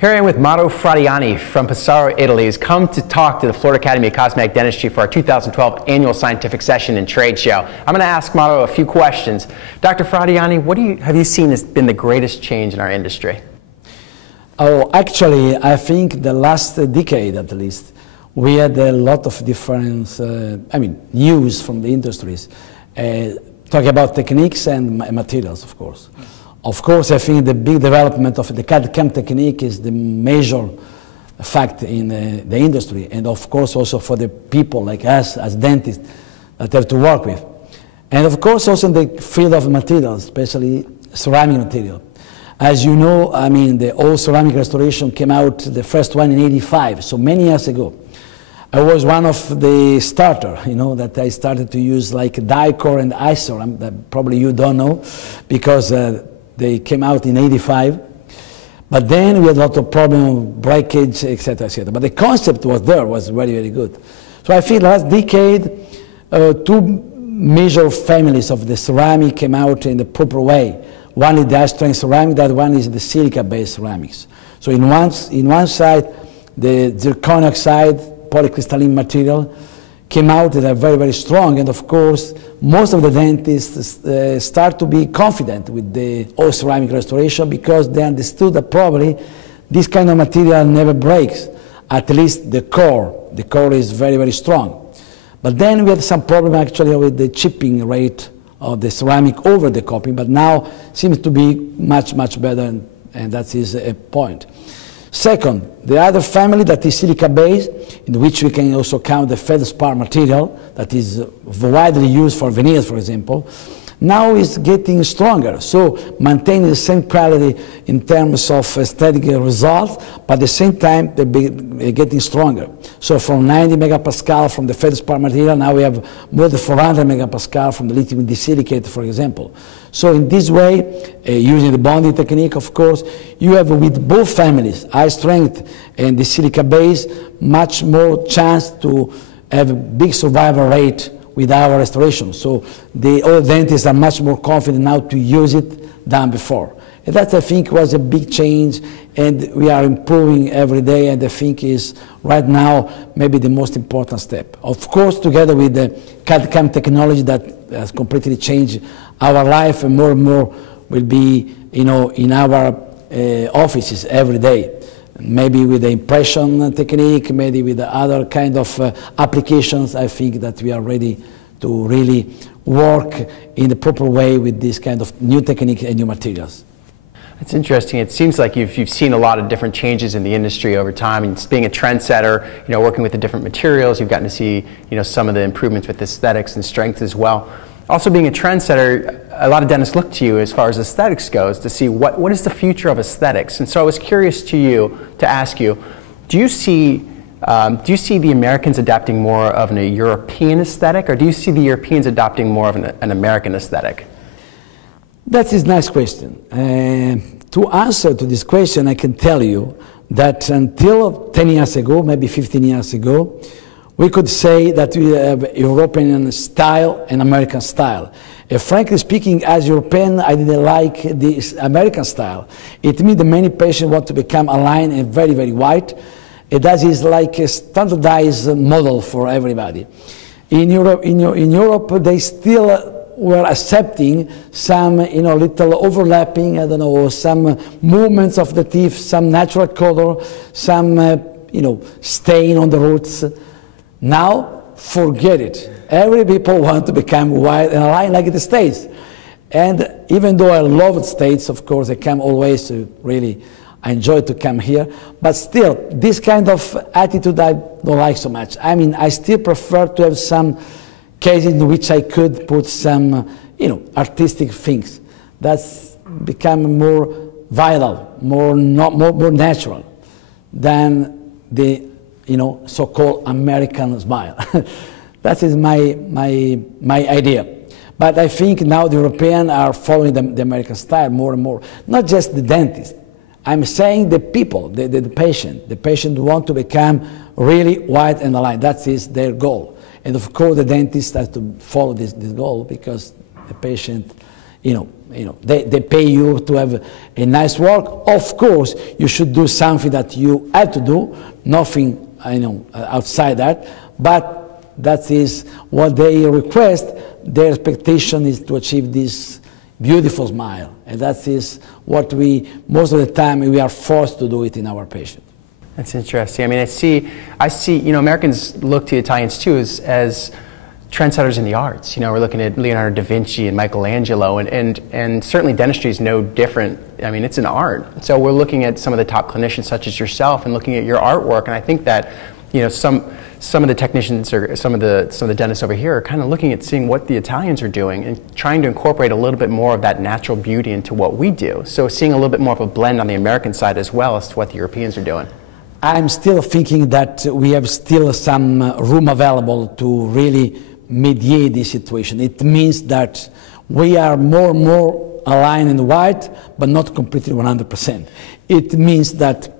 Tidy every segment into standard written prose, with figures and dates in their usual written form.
Here I am with Mauro Fradeani from Pesaro, Italy, who's come to talk to the Florida Academy of Cosmetic Dentistry for our 2012 annual scientific session and trade show. I'm going to ask Mauro a few questions. Dr. Fradeani, what have you seen has been the greatest change in our industry? Oh, actually, I think the last decade at least, we had a lot of different, news from the industries, talking about techniques and materials, of course. Of course, I think the big development of the CAD/CAM technique is the major fact in the industry, and of course also for the people like us as dentists that have to work with. And of course also in the field of materials, especially ceramic material. As you know, the old ceramic restoration came out, the first one in '85, so many years ago. I was one of the starter, that I started to use like Dicor and Isoram, that probably you don't know, because they came out in '85. But then we had a lot of problem, breakage, etc., etc. But the concept was there, was very, very good. So I feel last decade, two major families of the ceramic came out in the proper way. One is the high-strength ceramic, the other one is the silica-based ceramics. So in one side, the zircon oxide, polycrystalline material, came out that are very, very strong, and of course, most of the dentists start to be confident with the old ceramic restoration because they understood that probably this kind of material never breaks, at least the core. The core is very, very strong. But then we had some problem actually with the chipping rate of the ceramic over the coping, but now seems to be much, much better, and that is a point. Second, the other family that is silica-based, in which we can also count the feldspar material that is widely used for veneers, for example, now is getting stronger. So maintaining the same quality in terms of aesthetic results, but at the same time they're getting stronger. So from 90 megapascal from the feldspar material, now we have more than 400 megapascal from the lithium disilicate, for example. So in this way, using the bonding technique, of course, you have with both families, high strength and the silica base, much more chance to have a big survival rate with our restoration. So the old dentists are much more confident now to use it than before. And that, I think, was a big change, and we are improving every day, and I think is right now maybe the most important step. Of course, together with the CAD/CAM technology that has completely changed our life, and more will be in our offices every day. Maybe with the impression technique, maybe with the other kind of applications, I think that we are ready to really work in the proper way with this kind of new technique and new materials. It's interesting. It seems like you've seen a lot of different changes in the industry over time, and being a trendsetter, working with the different materials, you've gotten to see, some of the improvements with aesthetics and strength as well. Also, being a trendsetter, a lot of dentists look to you as far as aesthetics goes to see what is the future of aesthetics. And so I was curious to ask you, do you see the Americans adapting more of a European aesthetic, or do you see the Europeans adopting more of an American aesthetic? That is a nice question. To answer to this question, I can tell you that until 10 years ago, maybe 15 years ago, we could say that we have European style and American style. Frankly speaking, as European, I didn't like this American style. It means that many patients want to become aligned and very, very white. That is like a standardized model for everybody. In Europe, they still were accepting some, little overlapping, I don't know, some movements of the teeth, some natural color, some, stain on the roots. Now, forget it. Every people want to become white and aligned like the States. And even though I love the States, of course, I come always to really enjoy to come here, but still, this kind of attitude I don't like so much. I still prefer to have some cases in which I could put some, artistic things. That's become more vital, more natural than the so-called American smile. That is my idea. But I think now the Europeans are following the American style more and more. Not just the dentist. I'm saying the people, the patient. The patient want to become really white and aligned. That is their goal. And of course the dentist has to follow this goal, because the patient They pay you to have a nice work. Of course, you should do something that you have to do, nothing outside that, but that is what they request. Their expectation is to achieve this beautiful smile, and that is what most of the time we are forced to do it in our patients. That's interesting. I mean, I see, Americans look to Italians too as trendsetters in the arts. We're looking at Leonardo da Vinci and Michelangelo, and certainly dentistry is no different. I mean, it's an art. So we're looking at some of the top clinicians such as yourself and looking at your artwork, and I think that, some of the technicians or some of the dentists over here are kind of looking at seeing what the Italians are doing and trying to incorporate a little bit more of that natural beauty into what we do. So seeing a little bit more of a blend on the American side as well as to what the Europeans are doing. I'm still thinking that we have still some room available to really mediate this situation. It means that we are more and more aligned and white, but not completely 100%. It means that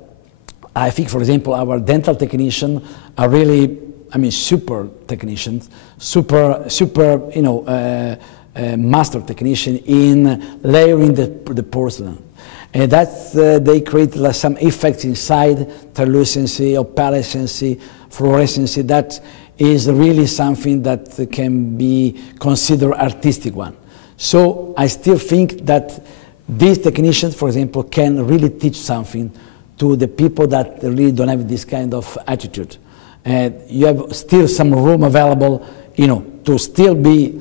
I think, for example, our dental technicians are really, super technicians, master technician in layering the porcelain. And that's, they create some effects inside, translucency, opalescency, fluorescency. That is really something that can be considered artistic one. So I still think that these technicians, for example, can really teach something to the people that really don't have this kind of attitude. And you have still some room available, to still be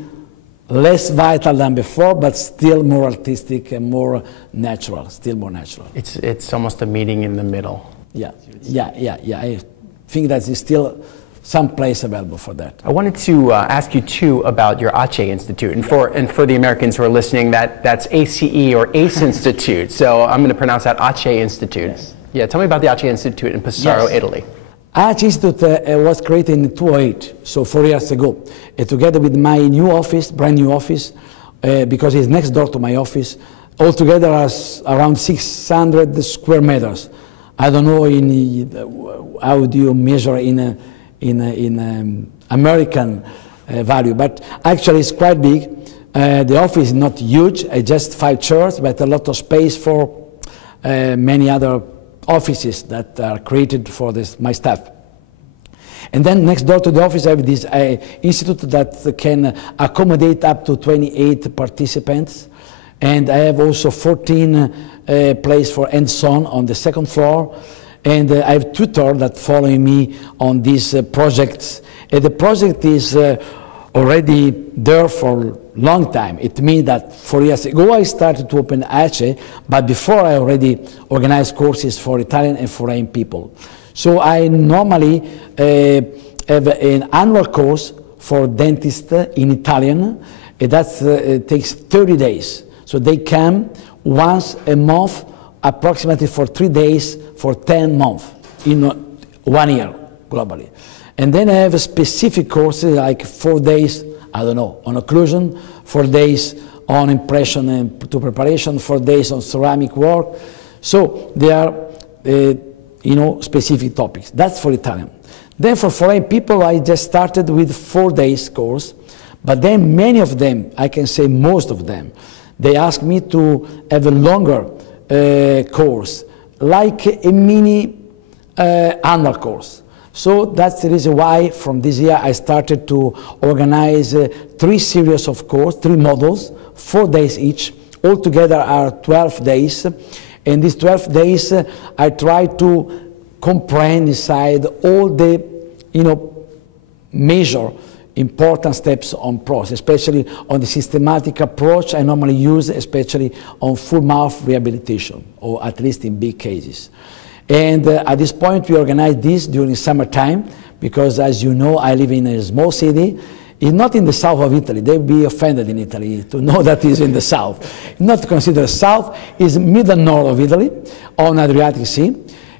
less vital than before, but still more artistic and more natural, still more natural. It's almost a meeting in the middle. Yeah. I think that is still some place available for that. I wanted to ask you too about your ACE Institute, and for the Americans who are listening, that's ACE or ACE Institute. So I'm going to pronounce that ACE Institute. Yes. Yeah, tell me about the ACE Institute in Pesaro, Italy. ACE Institute was created in 2008, so 4 years ago, together with my new office, brand new office, because it's next door to my office. Altogether, around 600 square meters. I don't know how do you measure in American value, but actually it's quite big. The office is not huge, just 5 chairs, but a lot of space for many other offices that are created for my staff. And then next door to the office I have this institute that can accommodate up to 28 participants, and I have also 14 places for hands-on on the second floor, and I have tutors that following me on these projects. And the project is already there for a long time. It means that 4 years ago I started to open ACE, but before I already organized courses for Italian and foreign people. So I normally have an annual course for dentists in Italian, and that takes 30 days. So they come once a month, approximately for 3 days, for 10 months, in 1 year, globally. And then I have specific courses like 4 days, on occlusion, 4 days on impression and to preparation, 4 days on ceramic work. So they are, specific topics. That's for Italian. Then for foreign people, I just started with 4 days course, but then many of them, I can say most of them, they asked me to have a longer course, like a mini annual course. So that's the reason why from this year I started to organize 3 series of course, 3 modules, 4 days each. Altogether are 12 days. And these 12 days I try to comprehend inside all the, major important steps on process, especially on the systematic approach I normally use, especially on full mouth rehabilitation, or at least in big cases. And at this point, we organize this during summertime, because as you know, I live in a small city. It's not in the south of Italy. They'd be offended in Italy to know that it's in the south. Not considered south, it's middle north of Italy, on Adriatic Sea.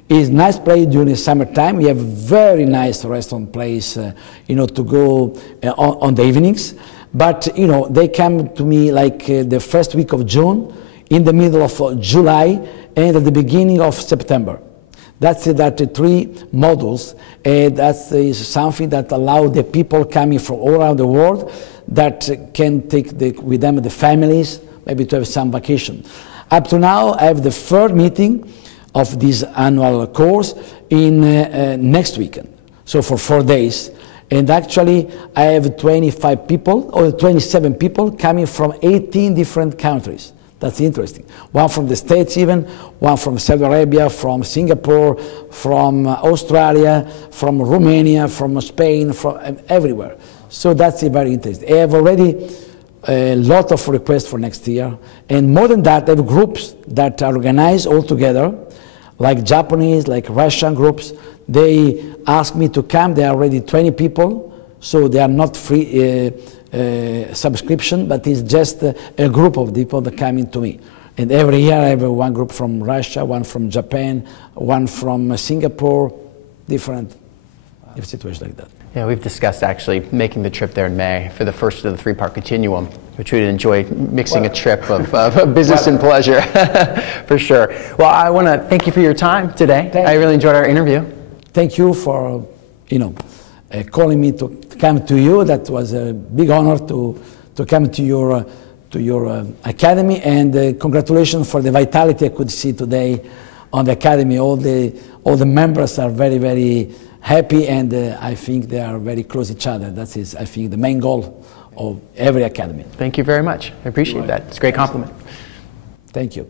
It's a nice place during the summertime. We have very nice restaurant place, to go on the evenings. But, they come to me like the first week of June, in the middle of July, and at the beginning of September. That's that 3 modules, and that is something that allows the people coming from all around the world that can take with them the families, maybe to have some vacation. Up to now, I have the third meeting of this annual course in next weekend, so for 4 days. And actually, I have 25 people, or 27 people coming from 18 different countries. That's interesting. One from the States even, one from Saudi Arabia, from Singapore, from Australia, from Romania, from Spain, from everywhere. So that's very interesting. I have already a lot of requests for next year. And more than that, I have groups that are organized all together, like Japanese, like Russian groups. They ask me to come. There are already 20 people, so they are not free subscription, but it's just a group of people that come into me. And every year I have one group from Russia, one from Japan, one from Singapore, different situations like that. Yeah, we've discussed actually making the trip there in May for the first of the 3-part continuum, which we'd enjoy mixing a trip of business and pleasure, for sure. Well, I want to thank you for your time today. I really enjoyed our interview. Thank you for, calling me to come to you. That was a big honor to come to your academy, and congratulations for the vitality I could see today on the academy. All the members are very, very happy, and I think they are very close to each other. That is, I think, the main goal of every academy. Thank you very much. I appreciate that. It's a great compliment. Thank you.